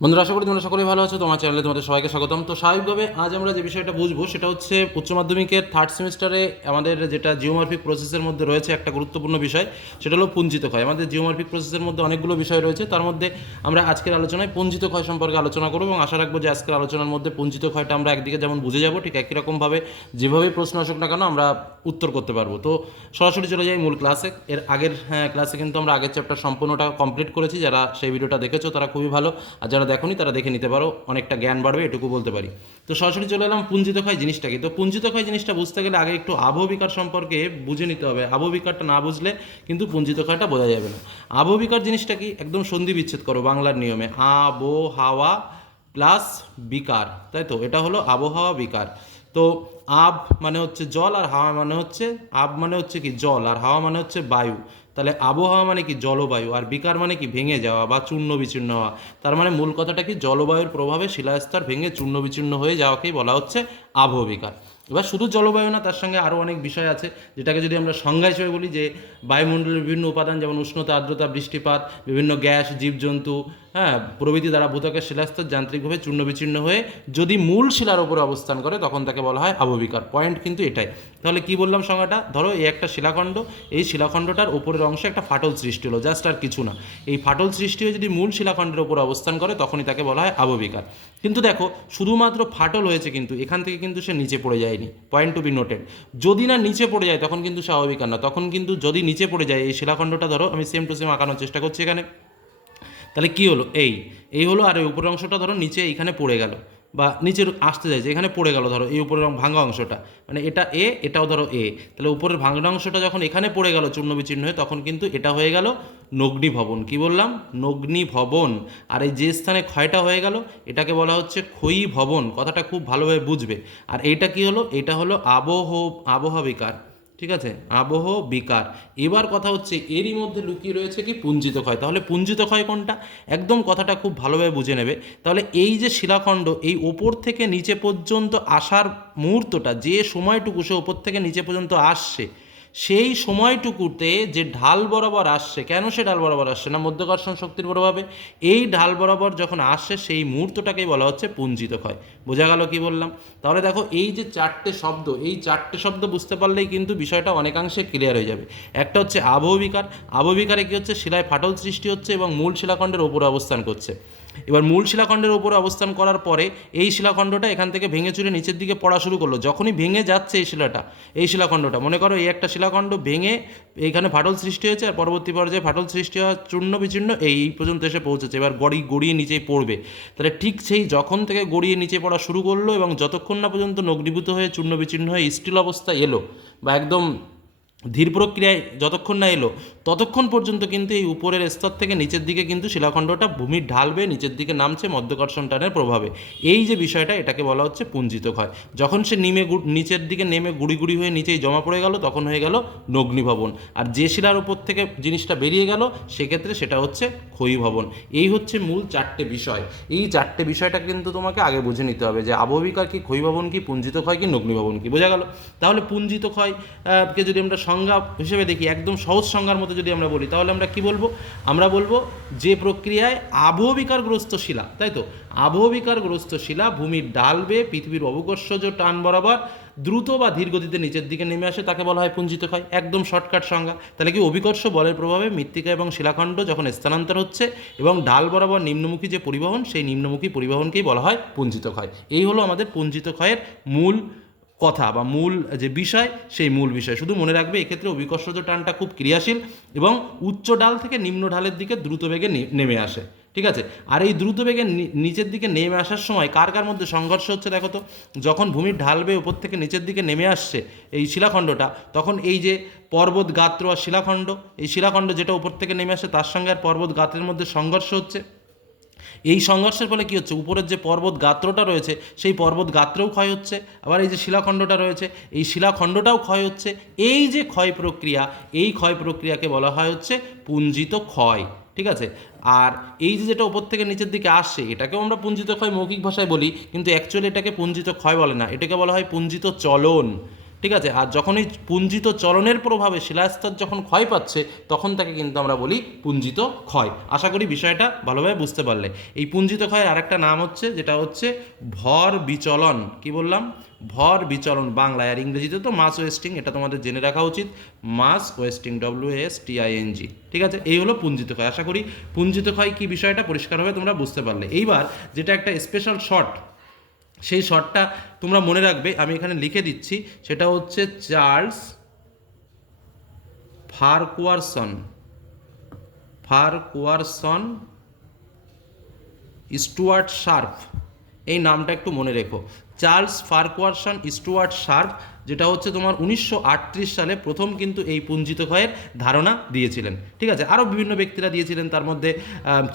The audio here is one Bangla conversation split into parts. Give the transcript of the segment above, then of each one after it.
বন্ধুরা আশা করি তোমরা সকলেই ভালো আছো তোমার চ্যানেলে তোমাদের সবাইকে স্বাগতম। তো স্বাভাবিকভাবে আজ আমরা যে বিষয়টা বুঝব সেটা হচ্ছে উচ্চ মাধ্যমিকের থার্ড সেমিস্টারে আমাদের যেটা জিওমার্ফিক প্রসেসের মধ্যে রয়েছে একটা গুরুত্বপূর্ণ বিষয় সেটা হলো পুঞ্জিত ক্ষয়। আমাদের জিওমার্ফিক প্রসেসের মধ্যে অনেকগুলো বিষয় রয়েছে তার মধ্যে আমরা আজকের আলোচনায় পুঞ্জিত ক্ষয় সম্পর্কে আলোচনা করব এবং আশা রাখব যে আজকের আলোচনার মধ্যে পুঞ্জিত ক্ষয়টা আমরা একদিকে যেমন বুঝে যাব ঠিক একই রকমভাবে যেভাবে প্রশ্ন আসুক না কেন আমরা উত্তর করতে পারব। তো সরাসরি চলে যাই মূল ক্লাসে এর আগের হ্যাঁ, ক্লাসে কিন্তু আমরা আগের চ্যাপ্টার সম্পূর্ণটা কমপ্লিট করেছি যারা সেই ভিডিওটা দেখেছ তারা খুবই ভালো। আর যারা দেখোনি, তারা দেখে নিতে পারো, অনেকটা জ্ঞান বাড়বে, এটুকু বলতে পারি। তো সরাসরি চলে এলাম পুঞ্জিত ক্ষয় জিনিসটা কি তো পুঞ্জিত ক্ষয় জিনিসটা বুঝতে গেলে আগে একটু আবহবিকার সম্পর্কে বুঝে নিতে হবে। আবহবিকারটা না বুঝলে কিন্তু পুঞ্জিত ক্ষয়টা বোঝা যাবে না। আবহবিকার জিনিসটা কি? একদম সন্ধি বিচ্ছেদ করো বাংলার নিয়মে। আবহাওয়া প্লাস বিকার, তাই তো? এটা হলো আবহাওয়া বিকার। তো আব মানে হচ্ছে জল আর হাওয়া মানে হচ্ছে, আব মানে হচ্ছে কি জল আর হাওয়া মানে হচ্ছে বায়ু। তাহলে আবহাওয়া মানে কি জলবায়ু আর বিকার মানে কি ভেঙে যাওয়া বা চূর্ণ বিচূর্ণ হওয়া। তার মানে মূল কথাটা কি জলবায়ুর প্রভাবে শিলাস্তর ভেঙে চূর্ণ বিচূর্ণ হয়ে যাওয়াকেই বলা হচ্ছে আবহবিকার। এবার শুধু জলবায়ু না, তার সঙ্গে আরও অনেক বিষয় আছে, যেটাকে যদি আমরা সংজ্ঞা হিসেবে বলি যে বায়ুমণ্ডলের বিভিন্ন উপাদান যেমন উষ্ণতা, আর্দ্রতা, বৃষ্টিপাত, বিভিন্ন গ্যাস, জীবজন্তু হ্যাঁ প্রভৃতি দ্বারা ভূতকের শিলাস্তর যান্ত্রিকভাবে চূর্ণ বিচূর্ণ হয়ে যদি মূল শিলার উপরে অবস্থান করে, তখন তাকে বলা হয় আবহবিকার পয়েন্ট কিন্তু এটাই। তাহলে কি বললাম সংজ্ঞাটা? ধরো এই একটা শিলাখণ্ড, এই শিলাখণ্ডটার উপরের অংশে একটা ফাটল সৃষ্টি হলো জাস্ট আর কিছু না। এই ফাটল সৃষ্টি হয়ে যদি মূল শিলাখণ্ডের উপরে অবস্থান করে, তখনই তাকে বলা হয় আবহবিকার কিন্তু দেখো, শুধুমাত্র ফাটল হয়েছে কিন্তু, এখান থেকে কিন্তু সে নিচে পড়ে যায়নি। পয়েন্ট টু বি নোটেড যদি না নিচে পড়ে যায়, তখন কিন্তু স্বাভাবিক আর না। তখন কিন্তু যদি নিচে পড়ে যায়, এই শিলাখণ্ডটা ধরো, আমি সেম টু সেম আঁকানোর চেষ্টা করছি এখানে। তাহলে কি হলো? এই এই হলো আর এই উপরের অংশটা ধরো নিচে এইখানে পড়ে গেল। বা নিচের আসতে যাচ্ছে এখানে পড়ে গেল ধরো এই উপরের ভাঙা অংশটা। মানে এটা এ, এটাও ধরো এ। তাহলে উপরের ভাঙা অংশটা যখন এখানে পড়ে গেল চূর্ণ বিচূর্ণ হয়ে, তখন কিন্তু এটা হয়ে গেল নগ্নি ভবন কি বললাম? নগ্নি ভবন আর এই যে স্থানে ক্ষয়টা হয়ে গেল, এটাকে বলা হচ্ছে ক্ষয়ী ভবন কথাটা খুব ভালোভাবে বুঝবে। আর এইটা কি হলো? এটা হলো আবহ আবহাবিকার। ঠিক আছে? আবহ বিকার। এবার কথা হচ্ছে, এরই মধ্যে লুকিয়ে রয়েছে কি? পুঞ্জিত ক্ষয়। তাহলে পুঞ্জিত ক্ষয় কোনটা? একদম কথাটা খুব ভালোভাবে বুঝে নেবে। তাহলে এই যে শিলাখণ্ড, এই ওপর থেকে নিচে পর্যন্ত আসার মুহূর্তটা, যে সময়টুকু সে ওপর থেকে নিচে পর্যন্ত আসছে সেই সময়টুকুতে যে ঢাল বরাবর আসছে, কেন সে ঢাল বরাবর আসছে না? মধ্যকর্ষণ শক্তির প্রভাবে। এই ঢাল বরাবর যখন আসছে, সেই মুহূর্তটাকেই বলা হচ্ছে পুঞ্জিত ক্ষয়। বোঝা গেল কি বললাম? তাহলে দেখো, এই যে চারটে শব্দ, এই চারটে শব্দ বুঝতে পারলেই কিন্তু বিষয়টা অনেকাংশে ক্লিয়ার হয়ে যাবে। একটা হচ্ছে আবহবিকার আবহবিকারে কি হচ্ছে? শিলায় ফাটল সৃষ্টি হচ্ছে এবং মূল শিলাখণ্ডের ওপরে অবস্থান করছে। এবার মূল শিলাখণ্ডের উপরে অবস্থান করার পরে এই শিলাখণ্ডটা এখান থেকে ভেঙে চুরে নিচের দিকে পড়া শুরু করল। যখনই ভেঙে যাচ্ছে এই শিলাটা, এই শিলাখণ্ডটা, মনে করো এই একটা শিলাখণ্ড ভেঙে এইখানে ফাটল সৃষ্টি হয়েছে আর পরবর্তী পর্যায়ে ফাটল সৃষ্টি হওয়া চূর্ণ বিচূর্ণ এই পর্যন্ত এসে পৌঁছেছে। এবার গড়ি, গড়িয়ে নিচেই পড়বে। তাহলে ঠিক সেই যখন থেকে গড়িয়ে নিচে পড়া শুরু করল এবং যতক্ষণ না পর্যন্ত নগ্নীভূত হয়ে চূর্ণ বিচূর্ণ হয়ে স্টিল অবস্থা এলো বা একদম ধীর প্রক্রিয়ায় যতক্ষণ না এলো ততক্ষণ পর্যন্ত কিন্তু এই উপরের স্তর থেকে নিচের দিকে কিন্তু শিলাখণ্ডটা ভূমির ঢালবে নিচের দিকে নামছে মধ্যকর্ষণ টানের প্রভাবে। এই যে বিষয়টা এটাকে বলা হচ্ছে পুঞ্জিত ক্ষয় যখন সে নিমে নিচের দিকে নেমে গুড়ি গুড়ি হয়ে নিচেই জমা পড়ে গেল তখন হয়ে গেল নগ্নিভবন। আর যে শিলার উপর থেকে জিনিসটা বেরিয়ে গেল সেক্ষেত্রে সেটা হচ্ছে ক্ষয়ী ভবন এই হচ্ছে মূল চারটে বিষয়। এই চারটে বিষয়টা কিন্তু তোমাকে আগে বুঝে নিতে হবে যে আবহবিকার কি ক্ষয়ী ভবন কি পুঞ্জিত ক্ষয় কি নগ্নিভবন কি। বোঝা গেল? তাহলে পুঞ্জিত ক্ষয় আহ, কে যদি আমরা সংজ্ঞা হিসেবে দেখি একদম সহজ সংজ্ঞার মতো যদি আমরা বলি, তাহলে আমরা কি বলব? আমরা বলব যে প্রক্রিয়ায় আবহবিকারগ্রস্ত শিলা, তাই তো? আবহবিকারগ্রস্ত শিলা ভূমির ডালবে পৃথিবীর অবকর্ষজ টান বরাবর দ্রুত বা ধীর গতিতে নিচের দিকে নেমে আসে, তাকে বলা হয় পুঞ্জিত ক্ষয়, একদম শর্টকাট সংজ্ঞা। তাহলে কি অভিকর্ষ বলের প্রভাবে মৃত্তিকা এবং শিলাখণ্ড যখন স্থানান্তর হচ্ছে এবং ডাল বরাবর নিম্নমুখী যে পরিবহন, সেই নিম্নমুখী পরিবহনকেই বলা হয় পুঞ্জিত ক্ষয়। এই হলো আমাদের পুঞ্জিত ক্ষয়ের মূল কথা বা মূল যে বিষয়, সেই মূল বিষয়। শুধু মনে রাখবে, এক্ষেত্রে অভিকর্ষজ টানটা খুব ক্রিয়াশীল এবং উচ্চ ডাল থেকে নিম্ন ঢালের দিকে দ্রুত বেগে নেমে আসে। ঠিক আছে? আর এই দ্রুত বেগে নিচের দিকে নেমে আসার সময় কার কার মধ্যে সংঘর্ষ হচ্ছে দেখো তো? যখন ভূমির ঢালবে উপর থেকে নিচের দিকে নেমে আসছে এই শিলাখণ্ডটা, তখন এই যে পর্বত গাত্র আর শিলাখণ্ড, এই শিলাখণ্ড যেটা উপর থেকে নেমে আসে, তার সঙ্গে আর পর্বত গাত্রের মধ্যে সংঘর্ষ হচ্ছে। এই সংঘর্ষের ফলে কী হচ্ছে? উপরের যে পর্বত গাত্রটা রয়েছে, সেই পর্বত গাত্রও ক্ষয় হচ্ছে। আবার এই যে শিলাখণ্ডটা রয়েছে, এই শিলাখণ্ডটাও ক্ষয় হচ্ছে। এই যে ক্ষয় প্রক্রিয়া, এই ক্ষয় প্রক্রিয়াকে বলা হয় হচ্ছে পুঞ্জিত ক্ষয়, ঠিক আছে? আর এই যে যেটা উপর থেকে নিচের দিকে আসছে, এটাকেও আমরা পুঞ্জিত ক্ষয় মৌখিক ভাষায় বলি, কিন্তু অ্যাকচুয়ালি এটাকে পুঞ্জিত ক্ষয় বলে না। এটাকে বলা হয় পুঞ্জিত চলন। ঠিক আছে? আর যখন এই পুঞ্জিত চলনের প্রভাবে শিলাস্তর যখন ক্ষয় পাচ্ছে, তখন তাকে কিন্তু আমরা বলি পুঞ্জিত ক্ষয়। আশা করি বিষয়টা ভালোভাবে বুঝতে পারলে। এই পুঞ্জিত ক্ষয়ের আরেকটা নাম হচ্ছে, যেটা হচ্ছে ভর বিচলন। কি বললাম? ভর বিচলন বাংলায়। আর ইংরেজিতে তো মাস ওয়েস্টিং, এটা তোমাদের জেনে রাখা উচিত। Mass wasting W S T T I N G ঠিক আছে? এই হলো পুঞ্জিত ক্ষয়। আশা করি পুঞ্জিত ক্ষয় কি বিষয়টা পরিষ্কারভাবে তোমরা বুঝতে পারলে। এইবার যেটা একটা স্পেশাল শর্ট সেই শটটা তোমরা মনে রাখবে, আমি এখানে লিখে দিচ্ছি, সেটা হচ্ছে Charles Farquharson. Farquharson Stuart Sharp. এই নামটা একটু মনে রেখো। চার্লস ফারকুয়ারসন স্টুয়ার্ট শার্প যেটা হচ্ছে তোমার উনিশশো আটত্রিশ সালে প্রথম কিন্তু এই পুঞ্জিত ক্ষয়ের ধারণা দিয়েছিলেন। ঠিক আছে? আরও বিভিন্ন ব্যক্তিরা দিয়েছিলেন, তার মধ্যে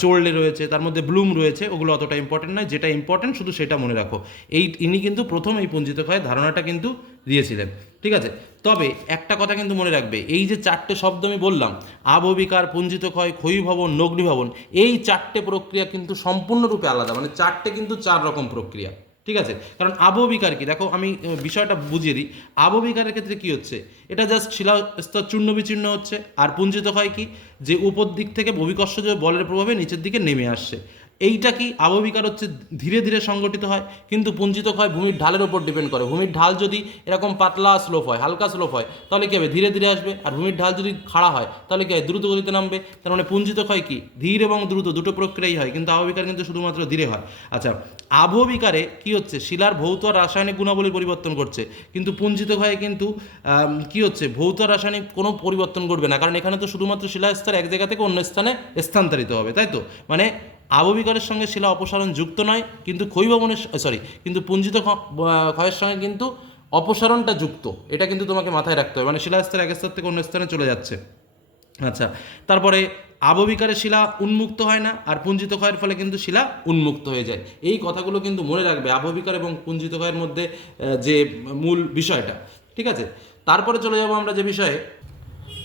চোরলে রয়েছে, তার মধ্যে ব্লুম রয়েছে, ওগুলো অতটা ইম্পর্টেন্ট নয়। যেটা ইম্পর্টেন্ট শুধু সেটা মনে রাখো। এই, ইনি কিন্তু প্রথম এই পুঞ্জিত ক্ষয়ের ধারণাটা কিন্তু দিয়েছিলেন। ঠিক আছে? তবে একটা কথা কিন্তু মনে রাখবে, এই যে চারটে শব্দ আমি বললাম, আববিকার, পুঞ্জিত ক্ষয়, ক্ষয়ীভবন, নগ্নিভবন, এই চারটে প্রক্রিয়া কিন্তু সম্পূর্ণরূপে আলাদা। মানে চারটে কিন্তু চার রকম প্রক্রিয়া। ঠিক আছে? কারণ আবহবিকার কি? দেখো, আমি বিষয়টা বুঝিয়ে দিই। আবহবিকারের ক্ষেত্রে কি হচ্ছে? এটা জাস্ট শিলাস্তর চূর্ণ বিচূর্ণ হচ্ছে। আর পুঞ্জিত হয় কি? যে উপর দিক থেকে ভূমিকর্ষজ বলের প্রভাবে নিচের দিকে নেমে আসছে। এইটা কি আববিকার হচ্ছে ধীরে ধীরে সংগঠিত হয়? কিন্তু পুঞ্জিত হয় ভূমির ঢালের উপর ডিপেন্ড করে। ভূমির ঢাল যদি এরকম পাতলা স্লোপ হয়, হালকা স্লোপ হয়, তাহলে কী হবে? ধীরে ধীরে আসবে। আর ভূমির ঢাল যদি খাড়া হয়, তাহলে কি হয় দ্রুত গতিতে নামবে। তার মানে পুঞ্জিত হয় কি? ধীর এবং দ্রুত, দুটো প্রক্রিয়াই হয়, কিন্তু আবহবিকার কিন্তু শুধুমাত্র ধীরে হয়। আচ্ছা আবহবিকারে কি হচ্ছে? শিলার ভৌত রাসায়নিক গুণাবলী পরিবর্তন করছে কিন্তু পুঞ্জিত হয় কিন্তু কি হচ্ছে? ভৌত রাসায়নিক কোনো পরিবর্তন ঘটবে না। কারণ এখানে তো শুধুমাত্র শিলাস্তর এক জায়গা থেকে অন্য স্থানে স্থানান্তরিত হবে, তাই তো? মানে আববিকারের সঙ্গে শিলা অপসারণ যুক্ত নয়, কিন্তু ক্ষয়ভবনের সরি কিন্তু পুঞ্জিত ক্ষয়ের সঙ্গে কিন্তু অপসারণটা যুক্ত। এটা কিন্তু তোমাকে মাথায় রাখতে হবে। মানে শিলা শিলাস্তর এক স্তর থেকে অন্য স্থানে চলে যাচ্ছে। আচ্ছা তারপরে আববিকারে শিলা উন্মুক্ত হয় না, আর পুঞ্জিত ক্ষয়ের ফলে কিন্তু শিলা উন্মুক্ত হয়ে যায়। এই কথাগুলো কিন্তু মনে রাখবে আবহবিকার এবং পুঞ্জিত ক্ষয়ের মধ্যে যে মূল বিষয়টা। ঠিক আছে? তারপরে চলে যাব আমরা যে বিষয়ে।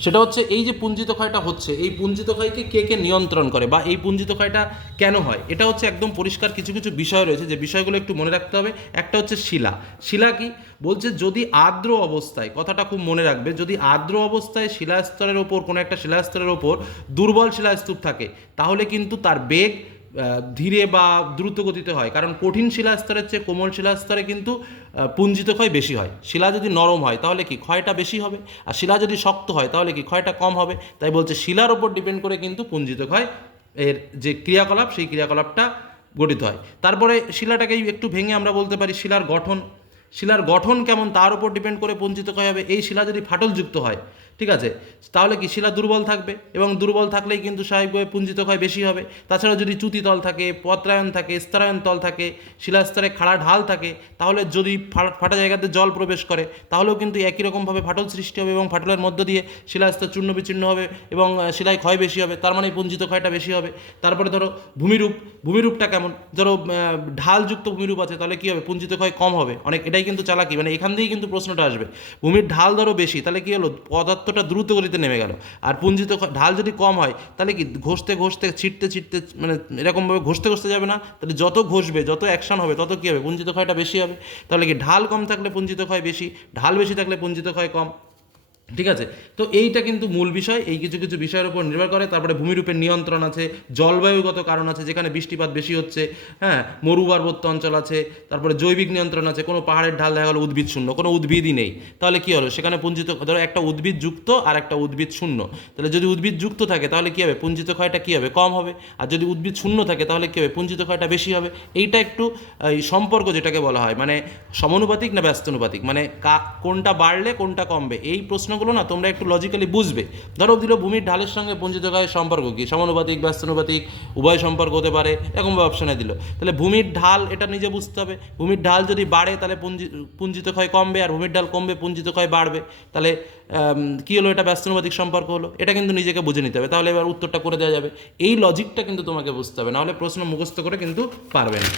সেটা হচ্ছে এই যে পুঞ্জিত ক্ষয়টা হচ্ছে, এই পুঞ্জিত ক্ষয়কে কে কে নিয়ন্ত্রণ করে বা এই পুঞ্জিত ক্ষয়টা কেন হয়? এটা হচ্ছে একদম পরিষ্কার কিছু কিছু বিষয় রয়েছে যে বিষয়গুলো একটু মনে রাখতে হবে। একটা হচ্ছে শিলা। শিলা কি? বলছে যদি আর্দ্র অবস্থায়, কথাটা খুব মনে রাখবে, যদি আর্দ্র অবস্থায় শিলাস্তরের ওপর, কোনো একটা শিলাস্তরের ওপর দুর্বল শিলাস্তূপ থাকে, তাহলে কিন্তু তার বেগ ধীরে বা দ্রুত গতিতে হয়। কারণ কঠিন শিলাস্তরের চেয়ে কোমল শিলাস্তরে কিন্তু পুঞ্জিত ক্ষয় বেশি হয়। শিলা যদি নরম হয়, তাহলে কি ক্ষয়টা বেশি হবে? আর শিলা যদি শক্ত হয়, তাহলে কি ক্ষয়টা কম হবে? তাই বলছে, শিলার ওপর ডিপেন্ড করে কিন্তু পুঞ্জিত ক্ষয় এর যে ক্রিয়াকলাপ, সেই ক্রিয়াকলাপটা গঠিত হয়। তারপরে শিলাটাকেই একটু ভেঙে আমরা বলতে পারি শিলার গঠন। শিলার গঠন কেমন, তার উপর ডিপেন্ড করে পুঞ্জিত ক্ষয় হবে। এই শিলা যদি ফাটলযুক্ত হয় ঠিক আছে? তাহলে কি শিলা দুর্বল থাকবে? এবং দুর্বল থাকলেই কিন্তু স্বাভাবিকভাবে পুঞ্জিত ক্ষয় বেশি হবে। তাছাড়া যদি চ্যুতি তল থাকে, পত্রায়ন থাকে, স্তরায়ন তল থাকে শিলাস্তরে খাড়া ঢাল থাকে, তাহলে যদি ফাটা জায়গাতে জল প্রবেশ করে, তাহলেও কিন্তু একই রকমভাবে ফাটল সৃষ্টি হবে এবং ফাটলের মধ্য দিয়ে শিলাস্তর চূর্ণ বিচূর্ণ হবে এবং শিলায় ক্ষয় বেশি হবে। তার মানে পুঞ্জিত ক্ষয়টা বেশি হবে। তারপরে ধরো ভূমিরূপ, ভূমিরূপটা কেমন? ধরো ঢালযুক্ত ভূমিরূপ আছে, তাহলে কী হবে? পুঞ্জিত ক্ষয় কম হবে। অনেক, এটাই কিন্তু চালাকি। মানে এখান দিয়েই কিন্তু প্রশ্নটা আসবে। ভূমির ঢাল ধরো বেশি, তাহলে কী হলো? পদার্থটা দ্রুত গতিতে নেমে গেল। আর পুঞ্জিত ঢাল যদি কম হয়, তাহলে কি ঘষতে ঘষতে ছিটতে ছিটতে মানে এরকমভাবে ঘষতে ঘষতে যাবে না? তাহলে যত ঘষবে, যত অ্যাকশন হবে, তত কী হবে? পুঞ্জিত ক্ষয়টা বেশি হবে। তাহলে কি ঢাল কম থাকলে পুঞ্জিত ক্ষয় বেশি, ঢাল বেশি থাকলে পুঞ্জিত ক্ষয় কম? ঠিক আছে? তো এইটা কিন্তু মূল বিষয়। এই কিছু কিছু বিষয়ের উপর নির্ভর করে। তারপরে ভূমিরূপের নিয়ন্ত্রণ আছে, জলবায়ুগত কারণ আছে, যেখানে বৃষ্টিপাত বেশি হচ্ছে হ্যাঁ? মরুপার্বত্য অঞ্চল আছে, তারপরে জৈবিক নিয়ন্ত্রণ আছে, কোনো পাহাড়ের ঢাল দেখা গেলো উদ্ভিদ শূন্য, কোনো উদ্ভিদই নেই। তাহলে কী হলো সেখানে পুঞ্জিত, ধরো একটা উদ্ভিদ যুক্ত আর একটা উদ্ভিদ শূন্য। তাহলে যদি উদ্ভিদ যুক্ত থাকে, তাহলে কী হবে? পুঞ্জিত ক্ষয়টা কী হবে? কম হবে। আর যদি উদ্ভিদ শূন্য থাকে, তাহলে কী হবে? পুঞ্জিত ক্ষয়টা বেশি হবে। এইটা একটু, এই সম্পর্ক যেটাকে বলা হয় মানে সমানুপাতিক না ব্যস্তানুপাতিক? মানে কোনটা বাড়লে কোনটা কমবে? এই প্রশ্নগুলো না, তোমরা একটু লজিক্যালি বুঝবে। ধরো দিল ভূমির ঢালের সঙ্গে পুঞ্জিত ক্ষয়ের সম্পর্ক কি? সমানুপাতিক ব্যস্তানুপাতিক উভয় সম্পর্ক হতে পারে, এরকমভাবে অপশানে দিল। তাহলে ভূমির ঢাল, এটা নিজে বুঝতে হবে। ভূমির ঢাল যদি বাড়ে, তাহলে পুঞ্জি, পুঞ্জিত ক্ষয় কমবে, আর ভূমির ঢাল কমবে, পুঞ্জিত ক্ষয় বাড়বে। তাহলে কী হলো? এটা ব্যস্তানুপাতিক সম্পর্ক হলো। এটা কিন্তু নিজেকে বুঝে নিতে হবে। তাহলে এবার উত্তরটা করে দেওয়া যাবে। এই লজিকটা কিন্তু তোমাকে বুঝতে হবে। নাহলে প্রশ্ন মুখস্থ করে কিন্তু পারবে না।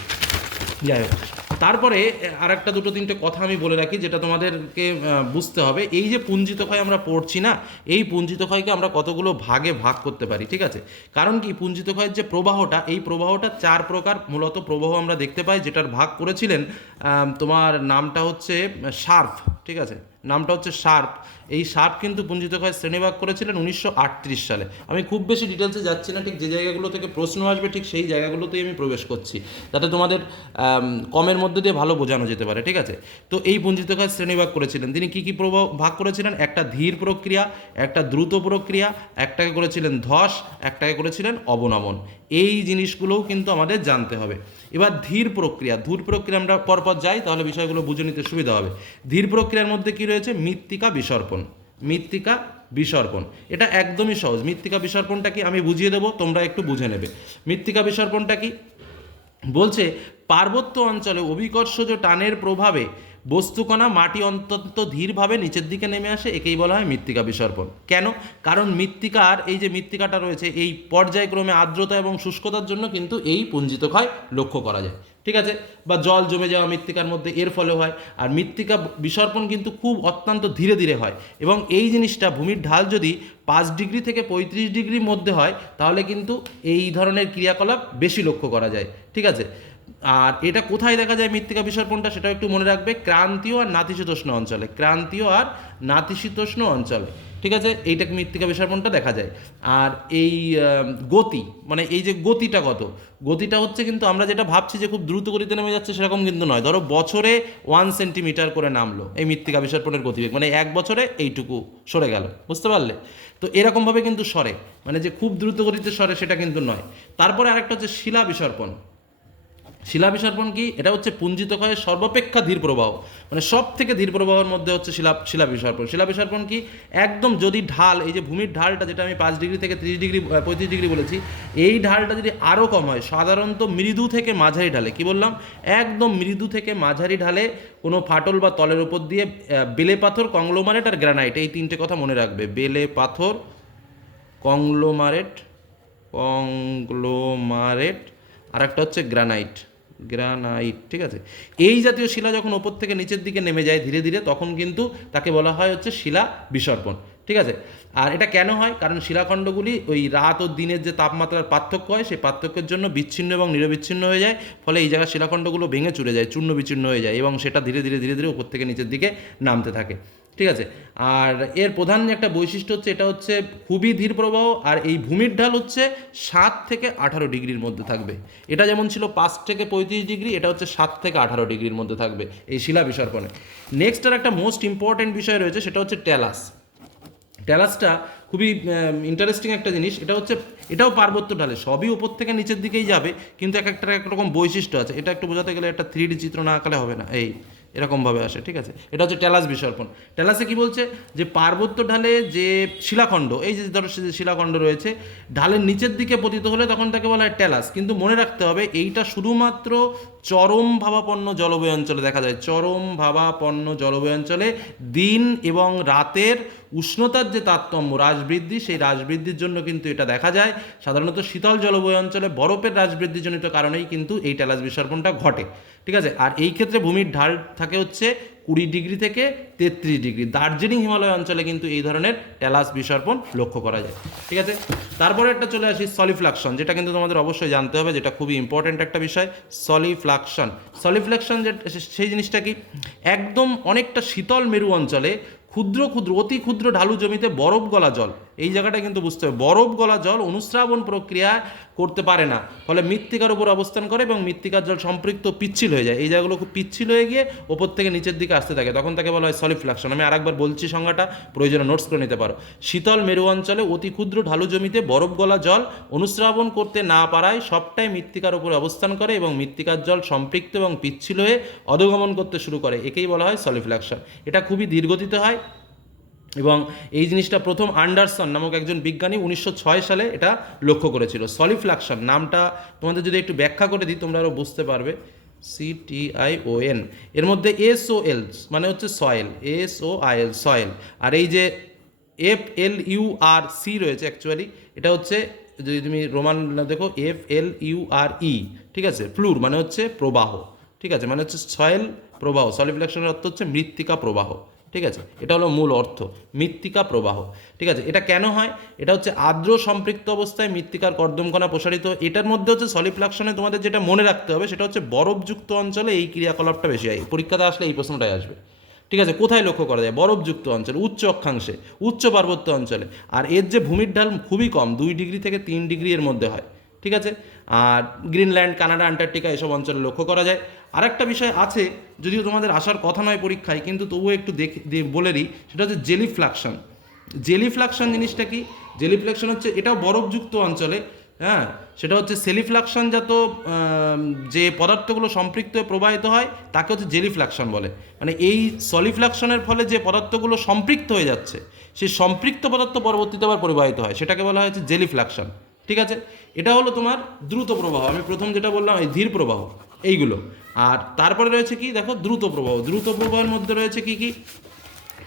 যাই হোক। তারপরে আর একটা দুটো তিনটে কথা আমি বলে রাখি, যেটা তোমাদেরকে বুঝতে হবে। এই যে পুঞ্জিত ক্ষয় আমরা পড়ছি না, এই পুঞ্জিত ক্ষয়কে আমরা কতগুলো ভাগে ভাগ করতে পারি, ঠিক আছে? কারণ কি, পুঞ্জিত ক্ষয়ের যে প্রবাহটা, এই প্রবাহটা চার প্রকার। মূলত প্রবাহ আমরা দেখতে পাই, যেটার ভাগ করেছিলেন তোমার নামটা হচ্ছে সার্ফ ঠিক আছে? নামটা হচ্ছে শার্প। এই শার্প কিন্তু পুঞ্জিত ক্ষয় শ্রেণীভাগ করেছিলেন উনিশশো আটত্রিশ সালে। আমি খুব বেশি ডিটেলসে যাচ্ছি না, ঠিক যে জায়গাগুলো থেকে প্রশ্ন আসবে, ঠিক সেই জায়গাগুলোতেই আমি প্রবেশ করছি। যাতে তোমাদের কমের মধ্যে দিয়ে ভালো বোঝানো যেতে পারে, ঠিক আছে? তো এই পুঞ্জিত ক্ষয় শ্রেণীভাগ করেছিলেন। তিনি কি কী প্রভাব, ভাগ করেছিলেন? একটা ধীর প্রক্রিয়া, একটা দ্রুত প্রক্রিয়া, একটাকে করেছিলেন ধস, একটাকে করেছিলেন অবনমন। এই জিনিসগুলোও কিন্তু আমাদের জানতে হবে। এবার ধীর প্রক্রিয়া, ধূর প্রক্রিয়া আমরা পরপর যাই, তাহলে বিষয়গুলো বুঝে নিতে সুবিধা হবে। ধীর প্রক্রিয়ার মধ্যে কি রয়েছে? মৃত্তিকা বিসর্পণ। মৃত্তিকা বিসর্পণ। এটা একদমই সহজ। মৃত্তিকা বিসর্পণটা কি আমি বুঝিয়ে দেবো? তোমরা একটু বুঝে নেবে। মৃত্তিকা বিসর্পণটা কি? বলছে, পার্বত্য অঞ্চলে অভিকর্ষজ টানের প্রভাবে বস্তুকণা মাটি অত্যন্ত ধীরভাবে নিচের দিকে নেমে আসে, একেই বলা হয় মৃত্তিকা বিসর্পণ। কেন? কারণ মৃত্তিকার, এই যে মৃত্তিকাটা রয়েছে, এই পর্যায়ক্রমে আর্দ্রতা এবং শুষ্কতার জন্য কিন্তু এই পুঞ্জিত ক্ষয় লক্ষ্য করা যায়। ঠিক আছে? বা জল জমে যাওয়া মৃত্তিকার মধ্যে এর ফলে হয়। আর মৃত্তিকা বিসর্পণ কিন্তু খুব অত্যন্ত ধীরে ধীরে হয়। এবং এই জিনিসটা, ভূমির ঢাল যদি পাঁচ ডিগ্রি থেকে পঁয়ত্রিশ ডিগ্রির মধ্যে হয়, তাহলে কিন্তু এই ধরনের ক্রিয়াকলাপ বেশি লক্ষ্য করা যায়। ঠিক আছে? আর এটা কোথায় দেখা যায় মৃত্তিকা বিসর্পণটা সেটাও একটু মনে রাখবে, ক্রান্তীয় আর নাতিশীতোষ্ণ অঞ্চলে, ক্রান্তীয় আর নাতিশীতোষ্ণ অঞ্চলে, ঠিক আছে? এইটা মৃত্তিকা বিসর্পণটা দেখা যায়। আর এই গতি মানে এই যে গতিটা কত? গতিটা হচ্ছে কিন্তু আমরা যেটা ভাবছি যে খুব দ্রুত গতিতে নেমে যাচ্ছে সেরকম কিন্তু নয়। ধরো বছরে ওয়ান সেন্টিমিটার করে নামলো এই মৃত্তিকা বিসর্পণের গতিবেগ মানে এক বছরে এইটুকু সরে গেল, বুঝতে পারলে? তো এরকমভাবে কিন্তু সরে মানে যে খুব দ্রুত গতিতে সরে সেটা কিন্তু নয়। তারপরে আরেকটা হচ্ছে শিলা বিসর্পণ। শিলা বিসর্পণ কি? এটা হচ্ছে পুঞ্জিত ক্ষয়ের সর্বাপেক্ষা ধীর প্রবাহ। মানে সব থেকে ধীর প্রবাহের মধ্যে হচ্ছে শিলা শিলা বিসর্পণ। শিলা বিসর্পণ কি? একদম যদি ঢাল, এই যে ভূমির ঢালটা যেটা আমি পাঁচ ডিগ্রি থেকে ত্রিশ ডিগ্রি পঁয়ত্রিশ ডিগ্রি বলেছি, এই ঢালটা যদি আরও কম হয়, সাধারণত মৃদু থেকে মাঝারি ঢালে, কি বললাম? একদম মৃদু থেকে মাঝারি ঢালে কোনো ফাটল বা তলের উপর দিয়ে বেলে পাথর, কংলোমারেট আর গ্রানাইট, এই তিনটে কথা মনে রাখবে। বেলে পাথর, কংলোমারেট কংলোমারেট আর একটা হচ্ছে গ্রানাইট। গ্রানাইট, ঠিক আছে? এই জাতীয় শিলা যখন ওপর থেকে নিচের দিকে নেমে যায় ধীরে ধীরে, তখন কিন্তু তাকে বলা হয় হচ্ছে শিলা বিসর্পণ, ঠিক আছে? আর এটা কেন হয়? কারণ শিলাখণ্ডগুলি ওই রাত ও দিনের যে তাপমাত্রার পার্থক্য হয়, সেই পার্থক্যের জন্য বিচ্ছিন্ন এবং নিরবিচ্ছিন্ন হয়ে যায়, ফলে এই জায়গায় শিলাখণ্ডগুলো ভেঙে চুরে যায়, চূর্ণ বিচ্ছিন্ন হয়ে যায় এবং সেটা ধীরে ধীরে ধীরে ধীরে উপর থেকে নিচের দিকে নামতে থাকে। ঠিক আছে? আর এর প্রধান একটা বৈশিষ্ট্য হচ্ছে, এটা হচ্ছে খুবই ধীর প্রবাহ আর এই ভূমির ঢাল হচ্ছে সাত থেকে আঠারো ডিগ্রির মধ্যে থাকবে। এটা যেমন ছিল পাঁচ থেকে পঁয়ত্রিশ ডিগ্রি, এটা হচ্ছে সাত থেকে আঠারো ডিগ্রির মধ্যে থাকবে এই শিলা বিসর্পণে। নেক্সট আর একটা মোস্ট ইম্পর্টেন্ট বিষয় রয়েছে, সেটা হচ্ছে ট্যালাস। ট্যালাসটা খুবই ইন্টারেস্টিং একটা জিনিস, এটা হচ্ছে, এটাও পার্বত্য ঢালে, সবই উপর থেকে নিচের দিকেই যাবে, কিন্তু এক একটা এক রকম বৈশিষ্ট্য আছে। এটা একটু বোঝাতে গেলে একটা থ্রি চিত্র না আঁকালে হবে না, এই। এরকমভাবে আসে, ঠিক আছে? এটা হচ্ছে ট্যালাস বিসর্পণ। ট্যালাসে কি বলছে? যে পার্বত্য ঢালে যে শিলাখণ্ড, এই যে ধরো শিলাখণ্ড রয়েছে, ঢালের নিচের দিকে পতিত হলে তখন তাকে বলা হয় ট্যালাস। কিন্তু মনে রাখতে হবে, এইটা শুধুমাত্র চরম ভাবাপন্ন জলবায়ু অঞ্চলে দেখা যায়। চরম ভাবাপন্ন জলবায়ু অঞ্চলে দিন এবং রাতের উষ্ণতার যে তারতম্য হ্রাস বৃদ্ধি সেই হ্রাস বৃদ্ধির জন্য কিন্তু এটা দেখা যায়। সাধারণত শীতল জলবায়ু অঞ্চলে বরফের হ্রাস বৃদ্ধিজনিত কারণেই কিন্তু এই ট্যালাস বিসর্পণটা ঘটে। ঠিক আছে? আর এই ক্ষেত্রে ভূমির ঢাল থাকে হচ্ছে কুড়ি ডিগ্রি থেকে তেত্রিশ ডিগ্রি। দার্জিলিং হিমালয় অঞ্চলে কিন্তু এই ধরনের ট্যালাস বিসর্পণ লক্ষ্য করা যায়। ঠিক আছে? তারপরে একটা চলে আসি সলিফ্লাকশন, যেটা কিন্তু তোমাদের অবশ্যই জানতে হবে, যেটা খুবই ইম্পর্টেন্ট একটা বিষয়, সলিফ্লাকশন। সলিফ্লাকশন যে সেই জিনিসটা কি? একদম অনেকটা শীতল মেরু অঞ্চলে ক্ষুদ্র ক্ষুদ্র, অতি ক্ষুদ্র ঢালু জমিতে বরফ গলা জল। এই জায়গাটা কিন্তু বুঝতে হবে। বরফ গলা জল অনুস্রাবণ প্রক্রিয়া করতে পারে না। ফলে মৃত্তিকার উপর অবস্থান করে এবং মৃত্তিকার জল সম্পৃক্ত পিচ্ছিল হয়ে যায়। এই জায়গাগুলো খুব পিচ্ছিল হয়ে গিয়ে ওপর থেকে নিচের দিকে আসতে থাকে। তখন তাকে বলা হয় সলিফ্লাকশন। আমি আরেকবার বলছি সংজ্ঞাটা, প্রয়োজনে নোটস করে নিতে পারো। শীতল মেরু অঞ্চলে অতি ক্ষুদ্র ঢালু জমিতে বরফ গলা জল অনুস্রাবণ করতে না পারায় সবটাই মৃত্তিকার উপরে অবস্থান করে এবং মৃত্তিকার জল সম্পৃক্ত এবং পিচ্ছিল হয়ে অধগমন করতে শুরু করে। একেই বলা হয় সলিফ্লাকশন। এটা খুবই দীর্ঘতিত হয়। এবং এই জিনিসটা প্রথম আন্ডারসন নামক একজন বিজ্ঞানী উনিশশো ছয় সালে এটা লক্ষ্য করেছিল। সলিফ্লাকশন নামটা তোমাদের যদি একটু ব্যাখ্যা করে দিই, তোমরা আরও বুঝতে পারবে। C T I O N এর মধ্যে এস ও এল মানে হচ্ছে soil S O I L soil আর এই যে F L U R C রয়েছে অ্যাকচুয়ালি এটা হচ্ছে যদি তুমি রোমান দেখো এফ এল ইউ আর ই ঠিক আছে? ফ্লুর মানে হচ্ছে প্রবাহ, ঠিক আছে? মানে হচ্ছে সয়েল প্রবাহ। সলিফ্লেকশনের অর্থ হচ্ছে মৃত্তিকা প্রবাহ। ঠিক আছে? এটা হলো মূল অর্থ। মৃত্তিকা প্রবাহ। ঠিক আছে? এটা কেন হয়? এটা হচ্ছে আর্দ্র সম্পৃক্ত অবস্থায় মৃত্তিকার কর্দমকণা প্রসারিত। এটার মধ্যে হচ্ছে সলিফ্লাকশনে তোমাদের যেটা মনে রাখতে হবে, সেটা হচ্ছে বরফযুক্ত অঞ্চলে এই ক্রিয়াকলাপটা বেশি হয়। পরীক্ষাতে আসলে এই প্রশ্নটাই আসবে। ঠিক আছে? কোথায় লক্ষ্য করা যায়? বরফযুক্ত অঞ্চল, উচ্চ অক্ষাংশে, উচ্চ পার্বত্য অঞ্চলে। আর এর যে ভূমির ঢাল খুবই কম, দুই ডিগ্রি থেকে তিন ডিগ্রি এর মধ্যে হয়। ঠিক আছে? আর গ্রিনল্যান্ড, কানাডা, আন্টার্কটিকা এসব অঞ্চলে লক্ষ্য করা যায়। আর একটা বিষয় আছে যদিও তোমাদের আসার কথা নয় পরীক্ষায় কিন্তু তবুও একটু দেখে বলে দিই সেটা হচ্ছে জেলি ফ্লাকশন জেলি ফ্লাকশন জিনিসটা কি? জেলি ফ্লাকশন হচ্ছে এটাও বরফযুক্ত অঞ্চলে হ্যাঁ? সেটা হচ্ছে সেলিফ্লাকশন জাত আম, যে পদার্থগুলো সম্পৃক্ত হয়ে প্রবাহিত হয় তাকে হচ্ছে জেলিফ্লাকশন বলে। মানে এই সলিফ্লাকশনের ফলে যে পদার্থগুলো সম্পৃক্ত হয়ে যাচ্ছে সেই সম্পৃক্ত পদার্থ পরবর্তীতে আবার প্রবাহিত হয় সেটাকে বলা হয়েছে জেলিফ্লাকশন ঠিক আছে? এটা হলো তোমার দ্রুত প্রবাহ আমি প্রথম যেটা বললাম এই ধীর প্রবাহ এইগুলো। আর তারপরে রয়েছে কি? দেখো, দ্রুত প্রবাহ। দ্রুত প্রবাহের মধ্যে রয়েছে কি কি?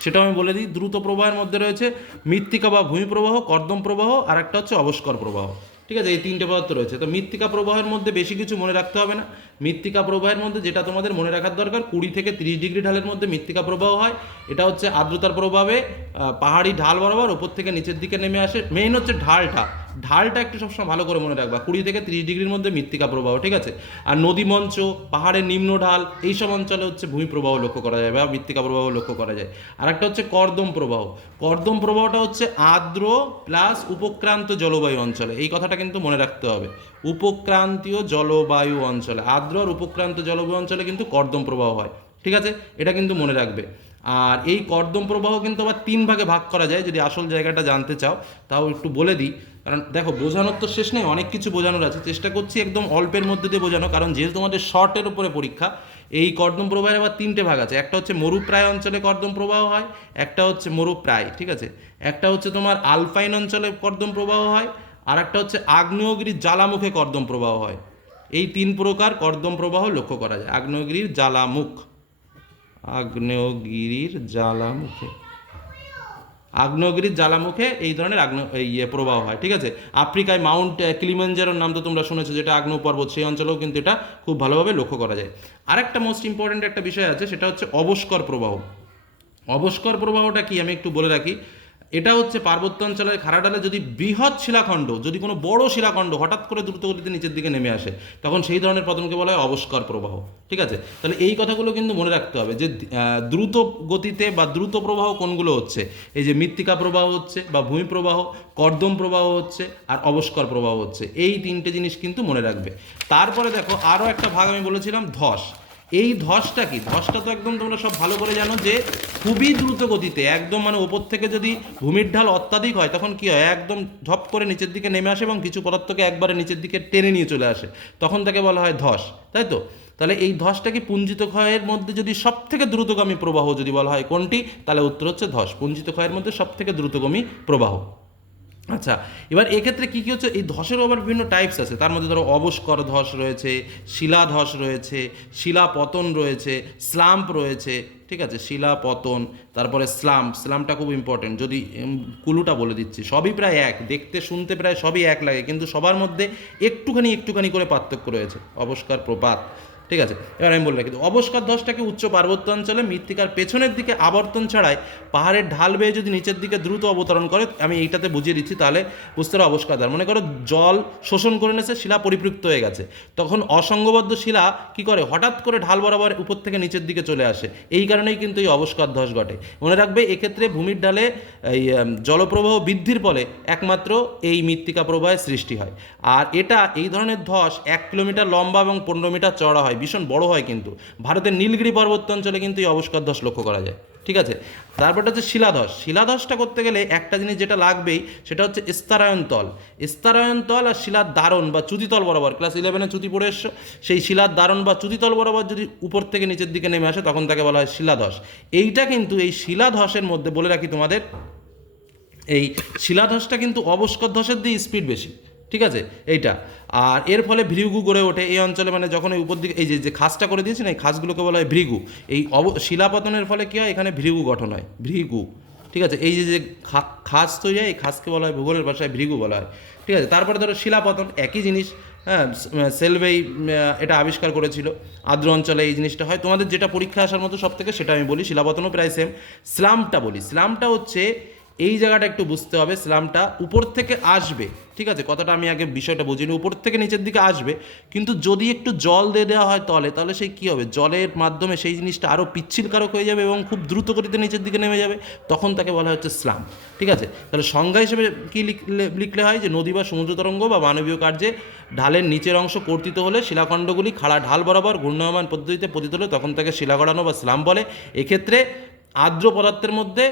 সেটা আমি বলে দিই। দ্রুত প্রবাহের মধ্যে রয়েছে মৃত্তিকা বা ভূমি প্রবাহ, কর্দম প্রবাহ, আর একটা হচ্ছে অবস্কর প্রবাহ। ঠিক আছে? এই তিনটে পদার্থ রয়েছে। তো মৃত্তিকা প্রবাহের মধ্যে বেশি কিছু মনে রাখতে হবে না। মৃত্তিকা প্রবাহের মধ্যে যেটা তোমাদের মনে রাখার দরকার, কুড়ি থেকে তিরিশ ডিগ্রি ঢালের মধ্যে মৃত্তিকা প্রবাহ হয়। এটা হচ্ছে আর্দ্রতার প্রভাবে পাহাড়ি ঢাল বরাবর ওপর থেকে নিচের দিকে নেমে আসে। মেইন হচ্ছে ঢালটা। ঢালটা একটু সবসময় ভালো করে মনে রাখবা। কুড়ি থেকে তিরিশ ডিগ্রির মধ্যে মৃত্তিকা প্রবাহ, ঠিক আছে? আর নদী মঞ্চ, পাহাড়ের নিম্ন ঢাল, এইসব অঞ্চলে হচ্ছে ভূমি প্রবাহ লক্ষ্য করা যায় বা মৃত্তিকা প্রবাহ লক্ষ্য করা যায়। আর একটা হচ্ছে কর্দম প্রবাহ। কর্দম প্রবাহটা হচ্ছে আর্দ্র প্লাস উপক্রান্ত জলবায়ু অঞ্চলে। এই কথাটা কিন্তু মনে রাখতে হবে। উপক্রান্তীয় জলবায়ু অঞ্চলে। আর্দ্র আর উপক্রান্ত জলবায়ু অঞ্চলে কিন্তু কর্দম প্রবাহ হয়, ঠিক আছে? এটা কিন্তু মনে রাখবে। আর এই কর্দম প্রবাহ কিন্তু আবার তিন ভাগে ভাগ করা যায়। যদি আসল জায়গাটা জানতে চাও, তাও একটু বলে দিই। কারণ দেখো, বোঝানোর তো শেষ নেই, অনেক কিছু বোঝানোর আছে। চেষ্টা করছি একদম অল্পের মধ্যে দিয়ে বোঝানো, কারণ যেহেতু তোমাদের শর্টের উপরে পরীক্ষা, এই কর্দম প্রবাহের আবার তিনটে ভাগ আছে। একটা হচ্ছে মরুপ্রায় অঞ্চলে কর্দম প্রবাহ হয়, একটা হচ্ছে মরুপ্রায়, ঠিক আছে? একটা হচ্ছে তোমার আলফাইন অঞ্চলে কর্দম প্রবাহ হয়, আর একটা হচ্ছে আগ্নেয়গিরির জ্বালামুখে কর্দম প্রবাহ হয়। এই তিন প্রকার কর্দম প্রবাহ লক্ষ্য করা যায়। আগ্নেয়গিরির জ্বালামুখ, আগ্নেয়গিরির জ্বালামুখে। আগ্নেয়গিরির জ্বালামুখে এই ধরনের আগ্ন ইয়ে প্রবাহ হয়, ঠিক আছে? আফ্রিকায় মাউন্ট ক্লিমেঞ্জারোর নাম তো তোমরা শুনেছো, যেটা আগ্নেয় পর্বত সেই অঞ্চলেও কিন্তু এটা খুব ভালোভাবে লক্ষ্য করা যায়। আরেকটা মোস্ট ইম্পর্ট্যান্ট একটা বিষয় আছে, সেটা হচ্ছে অবস্কর প্রবাহ। অবস্কর প্রবাহটা কি? আমি একটু বলে রাখি। এটা হচ্ছে পার্বত্য অঞ্চলের খাড়াডালে যদি বৃহৎ শিলাখণ্ড, যদি কোনো বড় শিলাখণ্ড হঠাৎ করে দ্রুত গতিতে নিচের দিকে নেমে আসে, তখন সেই ধরনের পতনকে বলা হয় অবস্কর প্রবাহ। ঠিক আছে? তাহলে এই কথাগুলো কিন্তু মনে রাখতে হবে যে দ্রুত গতিতে বা দ্রুত প্রবাহ কোনগুলো হচ্ছে? এই যে মৃত্তিকা প্রবাহ হচ্ছে বা ভূমি প্রবাহ, কর্দম প্রবাহ হচ্ছে আর অবস্কর প্রবাহ হচ্ছে। এই তিনটে জিনিস কিন্তু মনে রাখবে। তারপরে দেখো আরও একটা ভাগ আমি বলেছিলাম ধস। এই ধসটা কি? ধসটা তো একদম তোমরা সব ভালো করে জানো যে খুবই দ্রুত গতিতে, একদম মানে ওপর থেকে যদি ভূমির ঢাল অত্যাধিক হয়, তখন কি হয়? একদম ধপ করে নিচের দিকে নেমে আসে এবং কিছু পদার্থকে একবারে নিচের দিকে টেনে নিয়ে চলে আসে। তখন তাকে বলা হয় ধস, তাই তো? তাহলে এই ধসটা কি পুঞ্জিত ক্ষয়ের মধ্যে যদি সব থেকে দ্রুতগামী প্রবাহ যদি বলা হয় কোনটি? তাহলে উত্তর হচ্ছে ধস, পুঞ্জিত ক্ষয়ের মধ্যে সব থেকে দ্রুতগামী প্রবাহ। আচ্ছা এবার এক্ষেত্রে কী কী হচ্ছে? এই ধসেরও আবার বিভিন্ন টাইপস আছে। তার মধ্যে ধরো অবস্কর ধস রয়েছে, শিলা ধস রয়েছে, শিলা পতন রয়েছে স্লাম্প রয়েছে, ঠিক আছে? শিলা পতন, তারপরে স্লাম্প স্লামটা খুব ইম্পর্টেন্ট যদি কুলুটা বলে দিচ্ছি, সবই প্রায় এক, দেখতে, শুনতে প্রায় সবই এক লাগে, কিন্তু সবার মধ্যে একটুখানি একটুখানি করে পার্থক্য রয়েছে। অবস্কার, প্রপাত। ঠিক আছে? এবার আমি বললাম কিন্তু অবস্কার ধসটাকে উচ্চ পার্বত্য অঞ্চলে মৃত্তিকার পেছনের দিকে আবর্তন ছাড়াই পাহাড়ের ঢাল বেয়ে যদি নিচের দিকে দ্রুত অবতরণ করে, আমি এইটাতে বুঝিয়ে দিচ্ছি, তাহলে বুঝতে পারো অবস্কার ধার মনে করো জল শোষণ করে নিয়েছে, শিলা পরিপৃক্ত হয়ে গেছে। তখন অসংগবদ্ধ শিলা কি করে? হঠাৎ করে ঢাল বরাবর উপর থেকে নিচের দিকে চলে আসে। এই কারণেই কিন্তু এই অবস্কার ধস ঘটে। মনে রাখবে, এক্ষেত্রে ভূমির ঢালে এই জলপ্রবাহ বৃদ্ধির ফলে একমাত্র এই মৃত্তিকা প্রবাহের সৃষ্টি হয়। আর এটা এই ধরনের ধস এক কিলোমিটার লম্বা এবং পনেরো মিটার চড়া হয়। ভীষণ বড় হয় কিন্তু। ভারতের নীলগিরি পর্বত অঞ্চলে কিন্তু এই অবস্কার ধস লক্ষ্য করা যায়। ঠিক আছে? তারপরটা হচ্ছে শিলাধস। শিলাধসটা করতে গেলে একটা জিনিস যেটা লাগবেই, সেটা হচ্ছে স্তরায়ন তল। স্তরায়ন তল আর শিলার দারণ বা চুতিতল বরাবর। ক্লাস ইলেভেনে চুতি পড়ে এসছো? সেই শিলার দারণ বা চুতিতল বরাবর যদি উপর থেকে নিচের দিকে নেমে আসে, তখন তাকে বলা হয় শিলাধস। এইটা কিন্তু এই শিলাধসের মধ্যে বলে রাখি তোমাদের, এই শিলাধসটা কিন্তু অবস্কর ধসের দিয়ে স্পিড বেশি। ঠিক আছে? এইটা। আর এর ফলে ভৃগু গড়ে ওঠে। এই অঞ্চলে মানে যখন এই উপর দিকে, এই যে যে খাসটা করে দিয়েছে না, এই খাসগুলোকে বলা হয় ভৃগু। এই অব, শিলাপতনের ফলে কী হয়? এখানে ভৃগু গঠন হয়। ভৃগু। ঠিক আছে? এই যে যে খাস তৈরি হয়, এই খাসকে বলা হয়, ভূগোলের ভাষায় ভৃগু বলা হয়। ঠিক আছে? তারপরে ধরো শিলাপতন, একই জিনিস হ্যাঁ সেলভেই এটা আবিষ্কার করেছিল। আর্দ্র অঞ্চলে এই জিনিসটা হয়। তোমাদের যেটা পরীক্ষা আসার মতো সব থেকে সেটা আমি বলি, শিলাপতনও প্রায় সেম স্লামটা বলি। স্লামটা হচ্ছে এই জায়গাটা একটু বুঝতে হবে স্ল্যামটা উপর থেকে আসবে, ঠিক আছে? কথাটা আমি আগে বিষয়টা বুঝিনি, উপর থেকে নিচের দিকে আসবে, কিন্তু যদি একটু জল দিয়ে দেওয়া হয় তলে, তাহলে সেই কী হবে? জলের মাধ্যমে সেই জিনিসটা আরও পিচ্ছিলকারক হয়ে যাবে এবং খুব দ্রুত গতিতে নিচের দিকে নেমে যাবে, তখন তাকে বলা হচ্ছে স্লাম, ঠিক আছে? তাহলে সংজ্ঞা হিসেবে কী লিখলে লিখলে হয় যে নদী বা সমুদ্র তরঙ্গ বা মানবীয় কার্যে ঢালের নিচের অংশ কর্তিত হলে শিলাখণ্ডগুলি খাড়া ঢাল বরাবর ঘূর্ণায়মান পদ্ধতিতে পতিত হলে তখন তাকে শিলা গড়ানো বা স্লাম বলে। এক্ষেত্রে আর্দ্র পদার্থের মধ্যে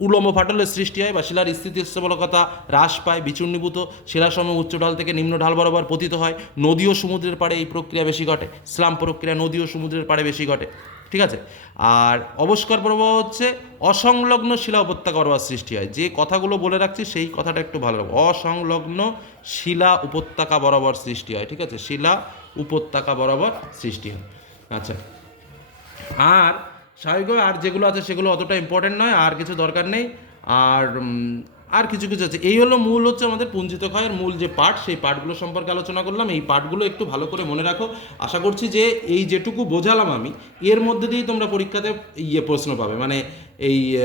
উলম্ব ফাটলের সৃষ্টি হয় বা শিলার স্থিতিস্থাপকতা হ্রাস পায়, বিচূর্ণীভূত শিলাসমূহ উচ্চ ঢাল থেকে নিম্ন ঢাল বরাবর পতিত হয়। নদী ও সমুদ্রের পাড়ে এই প্রক্রিয়া বেশি ঘটে। স্লাম প্রক্রিয়া নদী ও সমুদ্রের পাড়ে বেশি ঘটে। ঠিক আছে? আর অবস্কার প্রবাহ হচ্ছে অসংলগ্ন শিলা উপত্যকা বরাবর সৃষ্টি হয়। যে কথাগুলো বলে রাখছি সেই কথাটা একটু ভালো অসংলগ্ন শিলা উপত্যকা বরাবর সৃষ্টি হয়। ঠিক আছে? শিলা উপত্যকা বরাবর সৃষ্টি হয়। আচ্ছা। আর স্বাভাবিকভাবে আর যেগুলো আছে সেগুলো অতটা ইম্পর্টেন্ট নয়, আর কিছু দরকার নেই। আর আর কিছু কিছু আছে। এই হলো মূল হচ্ছে আমাদের পুঞ্জিত ক্ষয়ের মূল যে পাঠ, সেই পাঠগুলো সম্পর্কে আলোচনা করলাম। এই পাঠগুলো একটু ভালো করে মনে রাখো। আশা করছি যে এই যেটুকু বোঝালাম আমি, এর মধ্যে দিয়েই তোমরা পরীক্ষাতে ইয়ে প্রশ্ন পাবে। মানে এই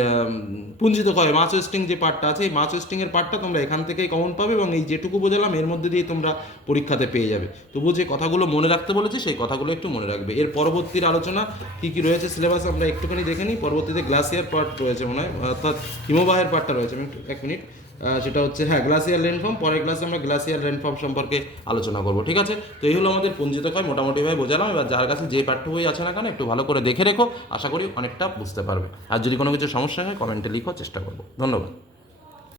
পুঞ্জিত কয় মাছ ওয়েস্টিং যে পার্টটা আছে, এই মাছ ওয়েস্টিংয়ের পার্টটা তোমরা এখান থেকেই কমন পাবে এবং এই যেটুকু বোঝালাম, এর মধ্যে দিয়ে তোমরা পরীক্ষাতে পেয়ে যাবে। তবু যে কথাগুলো মনে রাখতে বলেছি, সেই কথাগুলো একটু মনে রাখবে। এর পরবর্তীর আলোচনা কী কী রয়েছে সিলেবাস আমরা একটুখানি দেখে নিই। পরবর্তীতে গ্লাসিয়ার পার্ট রয়েছে মনে হয়, অর্থাৎ হিমবাহের পার্টটা রয়েছে। আমি একটু- এক মিনিট সেটা হচ্ছে হ্যাঁ গ্লাসিয়াল রেনফর্ম পরের ক্লাসে আমরা গ্লাসিয়াল রেনফর্ম সম্পর্কে আলোচনা করব, ঠিক আছে? তো এই হলো আমাদের পুঞ্জিত ক্ষয় মোটামুটিভাবে বোঝালাম। এবার যার কাছে যে পাঠ্য বই আছে না কেন, একটু ভালো করে দেখে রেখো, আশা করি অনেকটা বুঝতে পারবে। আর যদি কোনো কিছু সমস্যা হয় কমেন্টে লিখো, চেষ্টা করব। ধন্যবাদ।